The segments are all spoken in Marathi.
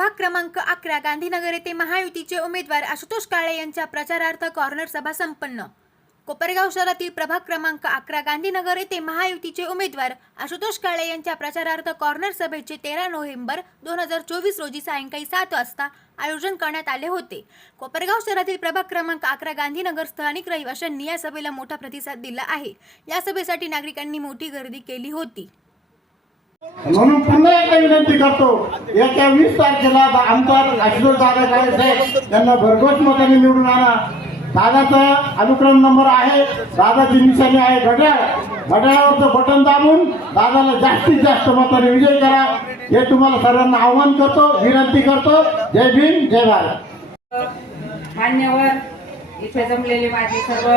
प्रभाग क्रमांक अकरा गांधीनगर येथे महायुतीचे उमेदवार आशुतोष काळे यांच्या प्रचारार्थ कॉर्नर सभा संपन्न. कोपरगाव शहरातील प्रभाग क्रमांक अकरा गांधीनगर येथे महायुतीचे उमेदवार आशुतोष काळे यांच्या प्रचारार्थ कॉर्नर सभेचे तेरा नोव्हेंबर दोन हजार चोवीस रोजी सायंकाळी सात वाजता आयोजन करण्यात आले होते. कोपरगाव शहरातील प्रभाग क्रमांक अकरा गांधीनगर स्थानिक रहिवाशांनी या सभेला मोठा प्रतिसाद दिला आहे. या सभेसाठी नागरिकांनी मोठी गर्दी केली होती. म्हणून पुन्हा एकदा विनंती करतो येत्या वीस तारखेला आमदार आशुतोष दादा काळे साहेब यांना भरघोस मताने निवडून आणा. दादाचा अनुक्रम नंबर आहे. दादाची निशाणी आहे घड्याळ. घड्याळावरचं बटन दाबून दादाला जास्तीत जास्त मताने विजय करा. हे तुम्हाला सर्वांना आव्हान करतो विनंती करतो. जय भीम जय भारत. मान्यवर इथे जमलेले माझे सर्व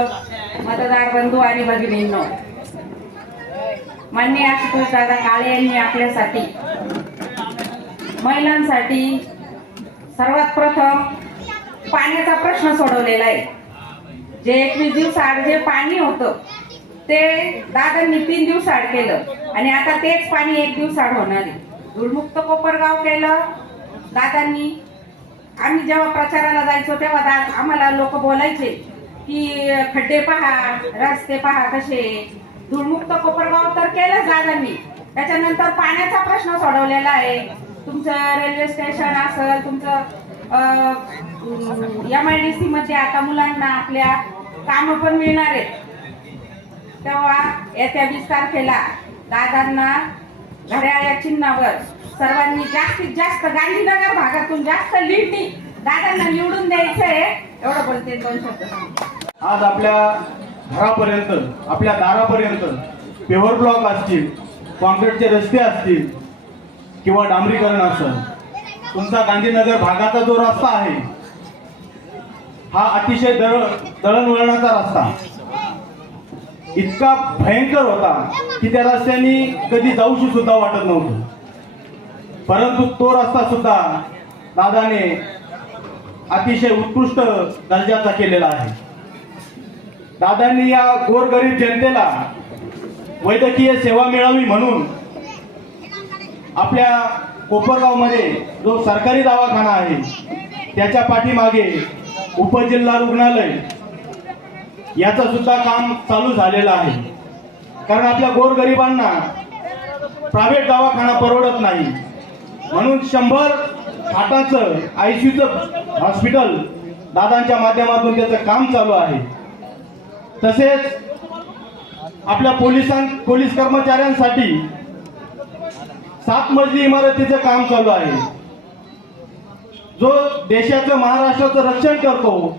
मतदार बंधू आणि भगिनींनो मान्य आशुतोष दादा काळे यांनी आपल्यासाठी महिलांसाठी सर्वात प्रथम पाण्याचा प्रश्न सोडवलेला आहे. जे एकवीस दिवसाआड जे पाणी होतं ते दादांनी तीन दिवसाआड केलं आणि आता तेच पाणी एक दिवसाआड होणार आहे. दुर्मुक्त कोपरगाव केलं दादांनी. आम्ही जेव्हा प्रचाराला जायचो तेव्हा दा- आम्हाला लोक बोलायचे की खड्डे पहा रस्ते पहा कसे धूळमुक्त कोपरगाव तर केलं दादांनी त्याच्यानंतर पाण्याचा प्रश्न सोडवलेला आहे. तुमचं रेल्वे स्टेशन असेल तुमचं एम आय डी सी मध्ये आता मुलांना आपल्या कामं पण मिळणार आहेत. तेव्हा येत्या वीस तारखेला दादांना घड्याळ या चिन्हावर सर्वांनी जास्तीत जास्त गांधीनगर भागातून जास्त लिडनी दादांना निवडून द्यायचंय. एवढं बोलते दोन शब्द आज आपल्या घरापर्यंत आपल्या दारापर्यंत पेवर ब्लॉक असतील कॉन्क्रीटचे रस्ते असतील किंवा डांबरीकरण असेल. तुमचा गांधीनगर भागाचा जो रस्ता आहे हा अतिशय दळ दळणवळणाचा रस्ता. इतका भयंकर होता की त्या रस्त्याने कधी जाऊशी सुद्धा वाटत नव्हतं. परंतु तो रस्ता सुद्धा दादाने अतिशय उत्कृष्ट दर्जाचा केलेला आहे. दादांनी या गोरगरीब जनतेला वैद्यकीय सेवा मिळावी म्हणून आपल्या कोपरगावमध्ये जो सरकारी दवाखाना आहे त्याच्या पाठीमागे उपजिल्हा रुग्णालय याचं सुद्धा काम चालू झालेलं आहे. कारण आपल्या गोरगरिबांना प्रायव्हेट दवाखाना परवडत नाही. म्हणून शंभर खाटाचं आयसीयूचं हॉस्पिटल दादांच्या माध्यमातून त्याचं काम चालू आहे. तसेच आपल्या पोलिसां पोलीस कर्मचाऱ्यांसाठी सात मजली इमारतीचं काम चालू आहे. जो देशाचं महाराष्ट्राचं रक्षण करतो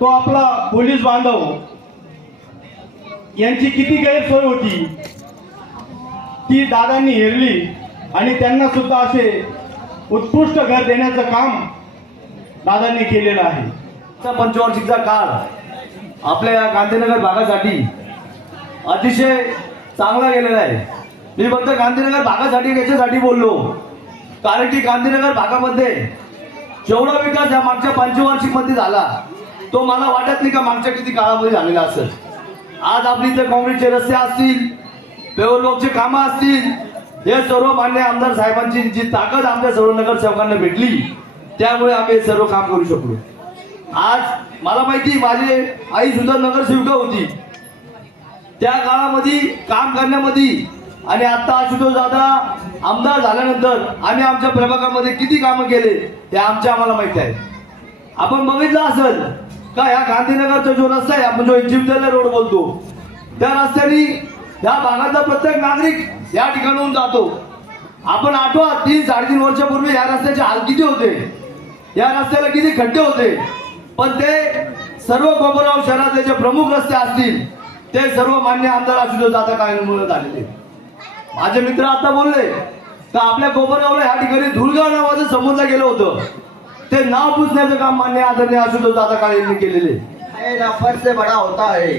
तो आपला पोलीस बांधव. यांची किती गैरसोय होती ती दादांनी हेरली आणि त्यांना सुद्धा असे उत्कृष्ट घर देण्याचं काम दादांनी केलेलं आहे. पंचवार्षिकचा काळ आपल्या या गांधीनगर भागासाठी अतिशय चांगला गेलेला आहे. मी फक्त गांधीनगर भागासाठी याच्यासाठी बोललो. कारण की गांधीनगर भागामध्ये जेवढा विकास या मागच्या पंचवार्षिकमध्ये झाला तो मला वाटत नाही का मागच्या किती काळामध्ये झालेला असेल. आज आपली इथे काँग्रेसचे रस्ते असतील पेवरलोकची कामं असतील हे सर्व मान्य आमदार साहेबांची जी ताकद आमच्या सर्व नगरसेवकांना भेटली त्यामुळे आम्ही सर्व काम करू शकलो. आज मला माहिती माझी आई सुद्धा नगरसेविका होती. त्या काळामध्ये काम करण्यामध्ये आणि आता आशुतोष दादा आमदार झाल्यानंतर आम्ही आमच्या प्रभागामध्ये किती कामं केले ते आमच्या आम्हाला माहिती आहे. आपण बघितलं असेल का ह्या गांधीनगरचा जो रस्ता आहे आपण जो जिमदल्ला रोड बोलतो त्या रस्त्याने या भागातला प्रत्येक नागरिक या ठिकाणाहून जातो. आपण आठवा तीन साडेतीन वर्षापूर्वी या रस्त्याचे हाल किती होते? या रस्त्याला किती खड्डे होते? पण ते सर्व कोपरगाव शहरातले जे प्रमुख रस्ते असतील ते सर्व मान्य आमदार असू आता काय कायममुळे झालेले. माझे मित्र आता बोलले तर आपल्या कोपरगावला ह्या ठिकाणी धुळगाव नावाचं समजलं गेलं होतं. ते नाव पुसण्याचं काम मान्य आदरणीय आशुतोष दादा काळे यांनी केलेले. है नफर से बड़ा होता है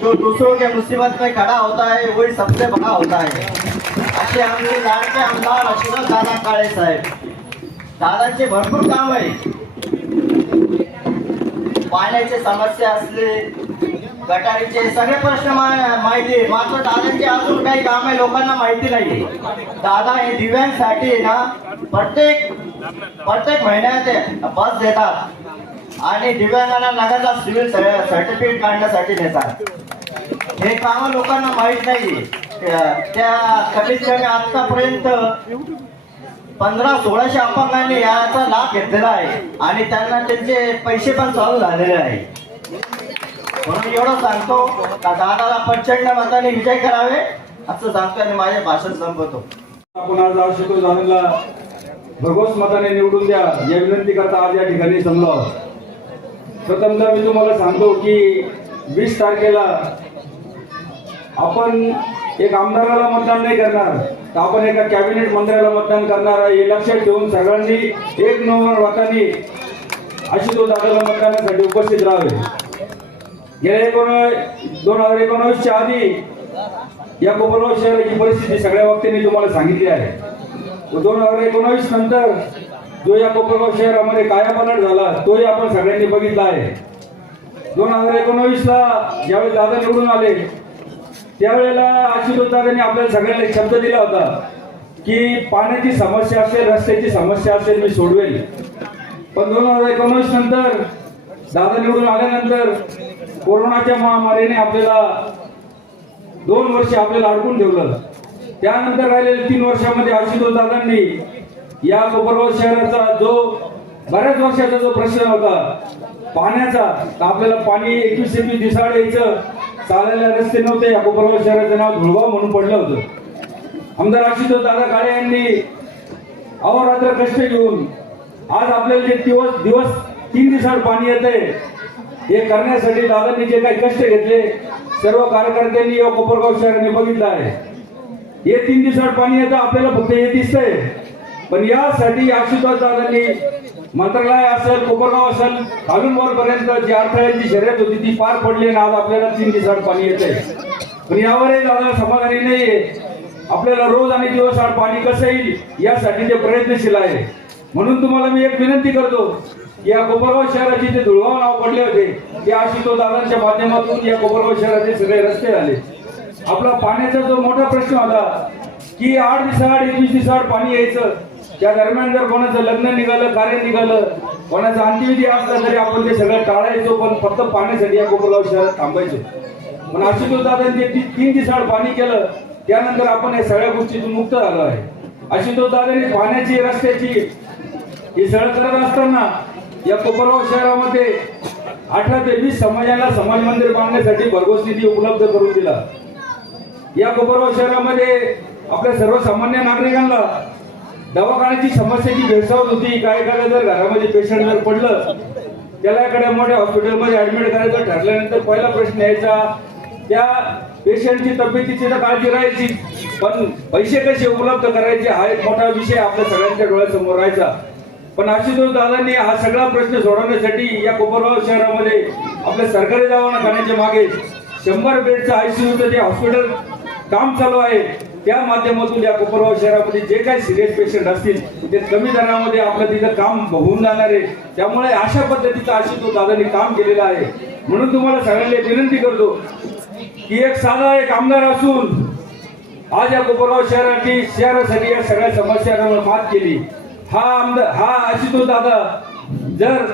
जो दूसरों के मुसीबत में खड़ा होता है वही सबसे बड़ा होता है असे आमचे लाडके आमदार आशुतोष दादा काळे साहेब. दादांचे भरपूर काम आहे. पाण्याचे समस्या असले गटारीचे सगळे प्रश्न मा- माहिती मात्र दादांचे अजून काही काम आहे लोकांना माहिती नाही दादा हे दिव्यांसाठी आहे ना प्रत्येक प्रत्येक महिन्यात ते बस देतात. आणि दिव्यांगांना नगाचा सिव्हिल सर्टिफिकेट काढण्यासाठी देतात. हे काम लोकांना माहीत नाही त्या- त्या कमीत कमी आतापर्यंत पंधरा सोळाशे अपंगांनी याचा लाभ घेतलेला आहे. आणि त्यांना त्यांचे पैसे पण चालू झालेले आहे. म्हणून एवढं सांगतो का दादाला प्रचंड मताने विजय करावे असं सांगतो आणि माझे भाषण संपवतो. आपण आज आशुतोष दादांना भरघोस मताने निवडून द्या. या विनंती करता आज या ठिकाणी जमलो आहोत. प्रथमतः मी तुम्हाला सांगतो की वीस तारखेला आपण एक आमदाराला मतदान नाही करणार. तर आपण एका कॅबिनेट मंत्र्याला मतदान करणार आहे. हे लक्षात ठेवून सगळ्यांनी एक नंबर अशी तो दादाला मतदानासाठी उपस्थित राहावे. गेल्या एकोण दोन हजार एकोणावीसच्या आधी या कोपरगाव शहराची परिस्थिती सगळ्या वक्त्यांनी तुम्हाला सांगितली आहे. दोन हजार एकोणावीस नंतर जो या कोपरगाव शहरामध्ये कायापलट झाला तोही आपण सगळ्यांनी बघितला आहे. दोन हजार एकोणावीस ला ज्यावेळी दादा निवडून आले त्यावेळेला आशीर्वाद दादांनी आपल्याला सगळ्यांना एक शब्द दिला होता की पाण्याची समस्या असेल रस्त्याची समस्या असेल मी सोडवेल. पण दोन हजार एकोणीस नंतर दादा निवडून आल्यानंतर कोरोनाच्या महामारीने आपल्याला दोन वर्ष आपल्याला अडकून ठेवलं. त्यानंतर राहिलेल्या तीन वर्षामध्ये आशुतोष दादांनी या कोपरगाव शहराचा जो बऱ्याच वर्षाचा जो प्रश्न होता पाण्याचा आपल्याला पाणी एकवीस एकवीस दिसाळ यायचं. चालायला रस्ते नव्हते. या कोपरगाव शहराचं नाव धुळगाव म्हणून पडलं होतं. आमदार आशुतोष दादा काळे यांनी अहोरात्र कष्ट घेऊन आज आपल्याला जे दिवस दिवस तीन दिवसाड पाणी येते हे करण्यासाठी दादांनी जे काही कष्ट घेतले सर्व कार्यकर्त्यांनी या कोपरगाव शहराने बघितलं आहे. हे तीन दिवसात पाणी येतं आपल्याला फक्त हे दिसतंय. पण यासाठी आशुतोष दादांनी मंत्रालय असेल कोपरगाव असेल घालून वरपर्यंत जी अडथळ्यांची शर्यत होती ती पार पडली आणि आज आपल्याला तीन दिवसात पाणी येतंय पण यावरही दादा समाधानी नाहीये. आपल्याला रोज आणि दिवस आड पाणी कसं येईल यासाठी ते प्रयत्नशील आहे. म्हणून तुम्हाला मी एक विनंती करतो या कोपरगाव शहराचे जे धुळगाव नाव पडले होते ते आशुतोष दादांच्या माध्यमातून या कोपरगाव शहराचे सगळे रस्ते झाले आपला पाण्याचा जो मोठा प्रश्न होता की आठ दिवसाआड एकवीस दिवसाआड पाणी यायचं त्या दरम्यान जर कोणाचं लग्न निघालं कार्य निघालं कोणाचा अंत्यविधी असला तरी आपण ते सगळं टाळायचो पण फक्त पाण्यासाठी या कोपरगाव शहरात थांबायचो. पण आशुतोष दादांनी ते ती- तीन दिवसाआड पाणी केलं त्यानंतर आपण या सगळ्या गोष्टीतून मुक्त झालो आहे. आशुतोष दादांनी पाण्याची रस्त्याची हे सगळं करत असताना या कोपरगाव शहरामध्ये अठरा ते वीस समाजाला समाज मंदिर बांधण्यासाठी भरघोस निधी उपलब्ध करून दिला. या कोपरगाव शहरामध्ये आपल्या सर्वसामान्य नागरिकांना दवाखान्याची समस्याची भेडसावत होती. काय एखाद्या जर घरामध्ये पेशंट जर पडलं त्याला एखाद्या मोठ्या हॉस्पिटलमध्ये ऍडमिट करायचं ठरल्यानंतर पहिला प्रश्न यायचा त्या पेशंटची तब्येतीची तर काळजी राहायची पण पैसे कसे उपलब्ध करायचे हा एक मोठा विषय आपल्या सगळ्यांच्या डोळ्यासमोर राहायचा. पण आशुतोष दादांनी हा सगळा प्रश्न सोडवण्यासाठी या कोपरगाव शहरामध्ये आपल्या सरकारी दवाखान्याच्या मागे शंभर बेडचं आयसीयूचं जे हॉस्पिटल काम चालू आहे त्या माध्यमातून या कोपरगाव शहरामध्ये जे काही सिरियस पेशंट असतील ते कमी दरामध्ये आपलं तिथं काम होऊन जाणार आहे. त्यामुळे अशा पद्धतीचं अशितो दादानी काम केलेलं आहे. म्हणून तुम्हाला सगळ्यांना विनंती करतो की एक साधा एक आमदार असून आज या कोपरगाव शहराची शहरासाठी या सगळ्या समस्यांवर मात केली. हा आमदार हा आशुतोष दादा जर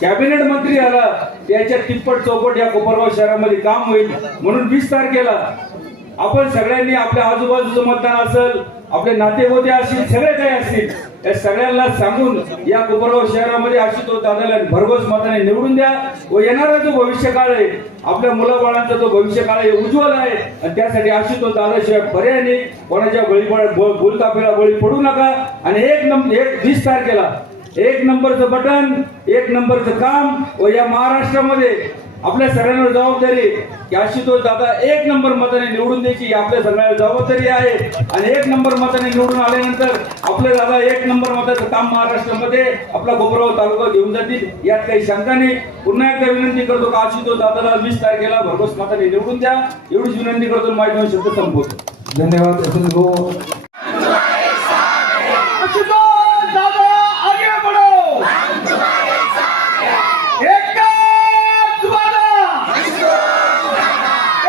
कॅबिनेट मंत्री आला त्याच्या तिप्पट चौपट या कोपरगाव शहरामध्ये काम होईल. म्हणून वीस तारखेला आपण सगळ्यांनी आपल्या आजूबाजूचं मतदान असेल आपले नातेवाईक असतील सगळे काही असतील या सगळ्यांना सांगून या कोपरगाव शहरामध्ये आशुतोष दादाला भरघोस मताने निवडून द्या व येणारा जो भविष्य काळ आहे आपल्या मुलाबाळांचा जो भविष्य काळ आहे उज्ज्वल आहे. आणि त्यासाठी आशुतोष दादाशिवाय पर्याय कोणाच्या बळी भूलतापेला बळी पडू नका. आणि एक नंबर एक वीस तारखेला एक नंबरचं बटन एक नंबरचं काम व या महाराष्ट्रामध्ये आपल्या सगळ्यांवर जबाबदारी आहे की आशुतोष दादा एक नंबर मताने निवडून द्यायची आपल्या सगळ्यांवर जबाबदारी आहे. आणि एक नंबर मताने निवडून आल्यानंतर आपले दादा एक नंबर मताचं काम महाराष्ट्रामध्ये आपला गोपराव तालुका घेऊन जातील यात काही शंका नाही. पुन्हा एकदा विनंती करतो का आशुतोष दादाला वीस तारखेला भरघोस मताने निवडून द्या. एवढीच विनंती करतो माहिती शब्द संपवतो. धन्यवाद यशवंत भाऊ. आशुतोष दादा आगे बढ़ो एकच वादा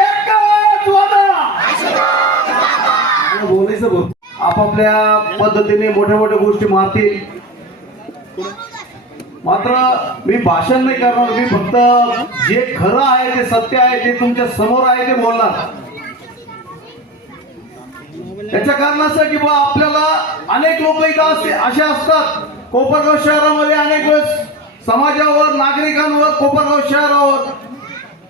एकच वादा बोलायचं भरपूर. आपापल्या पद्धतीने मोठ्या मोठ्या गोष्टी मारतील. मात्र मी भाषण नाही करणार मी फक्त जे खरं आहे ते सत्य आहे ते तुमच्यासमोर आहे ते बोलणार. याचं कारण असं की बा आपल्याला अनेक लोक इथं असे असतात. कोपरगाव शहरामध्ये अनेक वेळेस समाजावर नागरिकांवर कोपरगाव शहरावर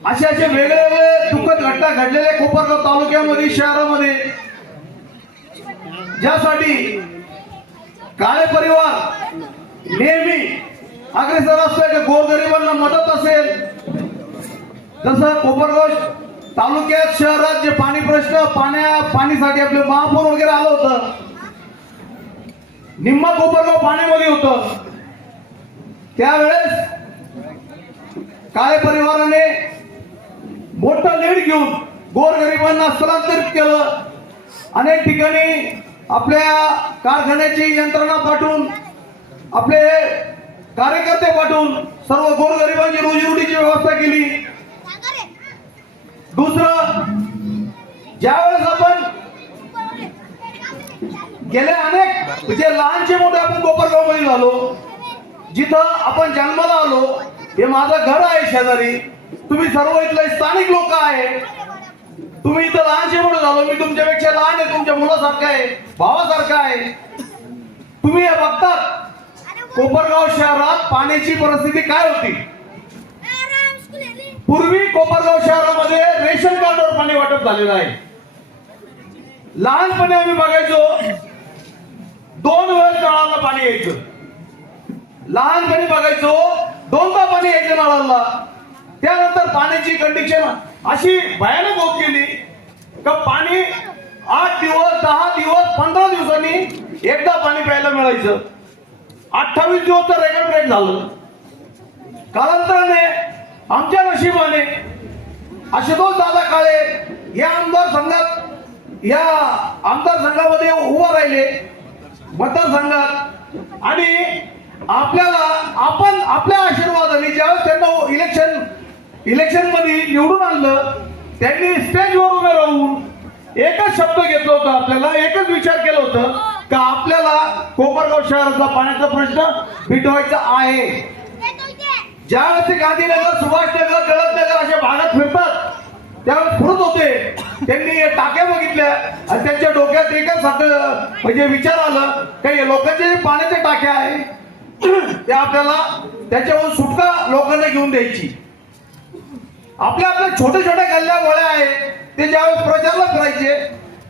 असे असे वेगळे वेगळे दुःखद घटना घडलेल्या कोपरगाव तालुक्यामध्ये शहरामध्ये ज्यासाठी काळे परिवार नेहमी अग्रेसर असतो की गोरगरिबांना मदत असेल जसं कोपरगाव तालुक्यात शहरात जे पाणी प्रश्न पाण्या पाणीसाठी आपले महापूर वगैरे आलं होतं. निम्मा कोपरगाव पाण्यामध्ये होत. त्यावेळेस काळे परिवाराने मोठं लीड घेऊन गोरगरिबांना स्थलांतरित केलं. अनेक ठिकाणी आपल्या कारखान्याची यंत्रणा पाठवून आपले कार्यकर्ते पाठवून सर्व गोरगरिबांची रोजीरोटीची व्यवस्था केली. दुसरं ज्यावेळेस आपण गेले अनेक म्हणजे लहानचे मोठे आपण कोपरगावमध्ये झालो जिथं आपण जन्माला आलो हे माझं घर आहे शेजारी. तुम्ही सर्व इथले स्थानिक लोक आहे तुम्ही इथं लहानशे म्हणून झालो मी तुमच्यापेक्षा लहान आहे तुमच्या मुलासारखा आहे भावासारखा आहे. तुम्ही हे बघतात कोपरगाव शहरात पाण्याची परिस्थिती काय होती? पूर्वी कोपरगाव शहरामध्ये रेशन कार्डवर पाणी वाटप झालेलं आहे. लहानपणी आम्ही बघायचो दोन वेळेस नळाला पाणी यायचं. लहानपणी बघायचो दोनदा पाणी यायचं नळाला. त्यानंतर पाण्याची कंडिशन अशी भयानक होत गेली का पाणी आठ दिवस दहा दिवस पंधरा दिवसांनी एकदा पाणी प्यायला मिळायचं. अठ्ठावीस दिवस तर रेकॉर्ड ब्रेक झालं. कालांतराने आमच्या नशिबाने आशुतोष दादा काळे या आमदार संघात या आमदार संघामध्ये उभं राहिले मतदारसंघात आणि आपल्याला आपण आपल्या आशीर्वादाने ज्यावेळेस त्यांना इलेक्शन इलेक्शनमध्ये निवडून आणलं त्यांनी स्टेजवर उभे राहून एकच शब्द घेतला होता आपल्याला एकच विचार केला होता का आपल्याला कोपरगाव शहराचा पाण्याचा प्रश्न मिटवायचा आहे. ज्यावेळेस ते गांधीनगर सुभाषनगर जळतनगर अशा भागात फिरतात त्यावेळेस फुरत होते. त्यांनी या टाक्या बघितल्या आणि त्यांच्या डोक्यात एकच सारखं म्हणजे विचार आलं काही लोकांचे जे पाण्याच्या टाक्या आहे त्या आपल्याला त्याच्यावर सुटका लोकांना घेऊन द्यायची. आपल्या आपल्या छोट्या छोट्या गल्ल्या गोळ्या आहेत. ते ज्यावेळेस प्रचारला करायचे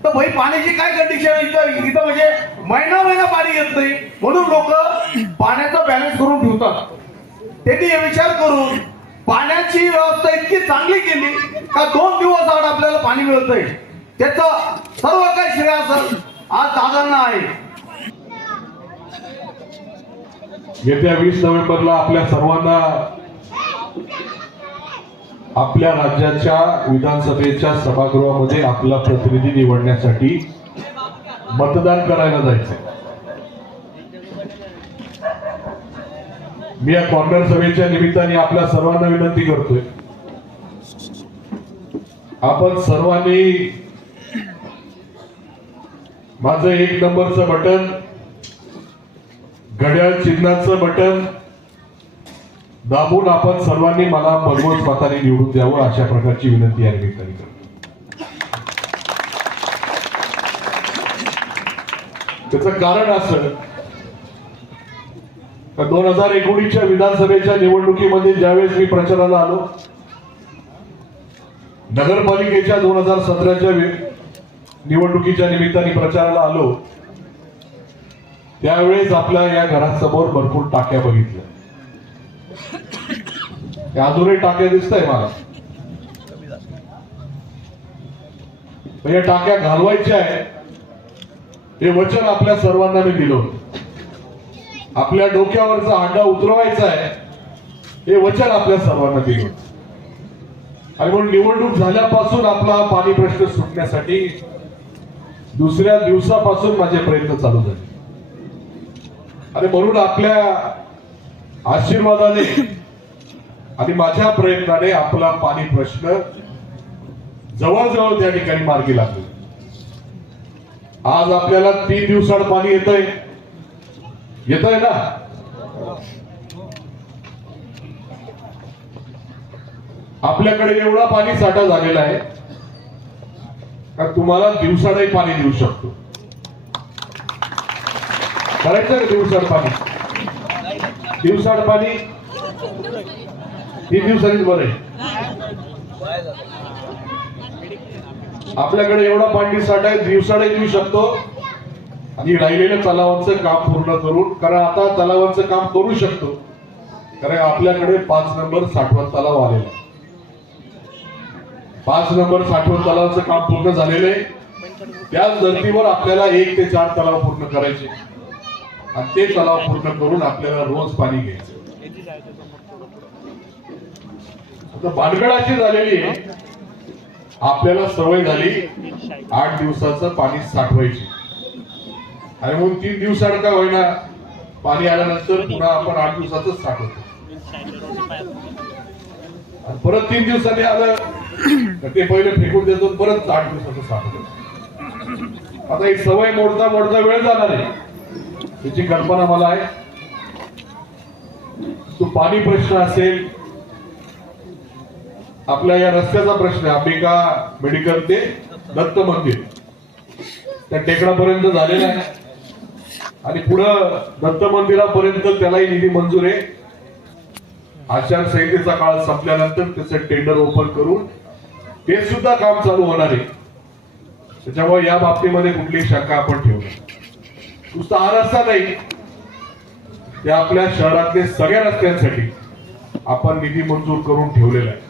तर भाई पाण्याची काय कंडिशन इथं? इथं म्हणजे महिना महिना पाणी येत नाही. म्हणून लोक पाण्याचा बॅलन्स करून ठेवतात. त्यांनी हे विचार करून पाण्याची व्यवस्था इतकी चांगली केली का दोन दिवस आड आपल्याला पाणी मिळतंय. त्याचा सर्व काही श्रेय असेल आज दादांना आहे. येत्या वीस नोव्हेंबरला आपल्या सर्वांना आपल्या राज्याच्या विधानसभेच्या सभागृहामध्ये आपला प्रतिनिधी निवडण्यासाठी मतदान करायला जायचंय. मी या कॉर्नर सभेच्या निमित्ताने आपल्या सर्वांना विनंती करतोय. आपण सर्वांनी माझं एक नंबरचं बटन घड्याळ चिन्हाचं बटन दाबून आपण सर्वांनी मला भरघोस मताने निवडून द्यावं अशा प्रकारची विनंती या निमित्ताने करतो. त्याचं कारण असं दोन हजार एकोणीसच्या विधानसभेच्या निवडणुकीमध्ये ज्यावेळेस मी प्रचाराला आलो नगरपालिकेच्या दोन हजार सतराच्या निवडणुकीच्या निमित्ताने प्रचाराला आलो त्यावेळेस आपल्या या घरासमोर भरपूर टाक्या बघितल्या. अधुरे टाक्या दिसत आहे मला. म्हणजे या टाक्या घालवायच्या आहे. हे वचन आपल्या सर्वांना मी दिलं. आपल्या डोक्यावरचा हांडा उतरवायचा आहे. हे वचन आपल्या सर्वांना दिलं. आणि म्हणून निवडणूक झाल्यापासून आपला पाणी प्रश्न सुटण्यासाठी दुसऱ्या दिवसापासून माझे प्रयत्न चालू झाले. आणि म्हणून आपल्या आशीर्वादाने आणि माझ्या प्रयत्नाने आपला पाणी प्रश्न जवळजवळ त्या ठिकाणी मार्गी लागले. आज आपल्याला तीन दिवसात पाणी येत आहे येत आहे ना? आपल्याकडे एवढा पाणी साठा झालेला आहे का तुम्हाला दिवसाडही पाणी देऊ शकतो? करायचं दिवसाड पाणी? दिवसाड पाणी? तीन दिवसांनीच बरं आहे. आपल्याकडे एवढा पाणी साठा आहे दिवसाडही देऊ शकतो. आणि राहिलेल्या तलावांचं काम पूर्ण करून कारण आता तलावांचं काम करू शकतो. कारण आपल्याकडे पाच नंबर साठवण तलाव आलेला पाच नंबर साठवण तलावाचं काम पूर्ण झालेलं आहे. त्याच धर्तीवर आपल्याला एक ते चार तलाव पूर्ण करायचे. आणि ते तलाव पूर्ण करून आपल्याला रोज पाणी घ्यायचं. भानगड अशी झालेली आपल्याला सवय झाली आठ दिवसाचं पाणी साठवायची. आणि मग तीन दिवसाड का होईना पाणी आल्यानंतर पुन्हा आपण आठ दिवसाच साठवतो. परत तीन दिवसांनी आलं तर ते पहिले फेकून देतो परत आठ दिवसाचं साठवतो. आता ही सवय मोडता मोडता वेळ जाणार आहे. त्याची कल्पना मला आहे. तो पाणी प्रश्न असेल आपल्या या रस्त्याचा प्रश्न आहे. अंबिका मेडिकल ते दत्त मंदिर त्या टेकडापर्यंत झालेला आहे. आणि पुढं दत्त मंदिरापर्यंत त्यालाही निधी मंजूर आहे. आचारसंहितेचा काळ संपल्यानंतर त्याचं टेंडर ओपन करून ते सुद्धा काम चालू होणार आहे. त्याच्यामुळे या बाबतीमध्ये कुठलीही शंका आपण ठेवू नुसता हा रस्ता नाही. ते आपल्या शहरातले सगळ्या रस्त्यांसाठी आपण निधी मंजूर करून ठेवलेला आहे.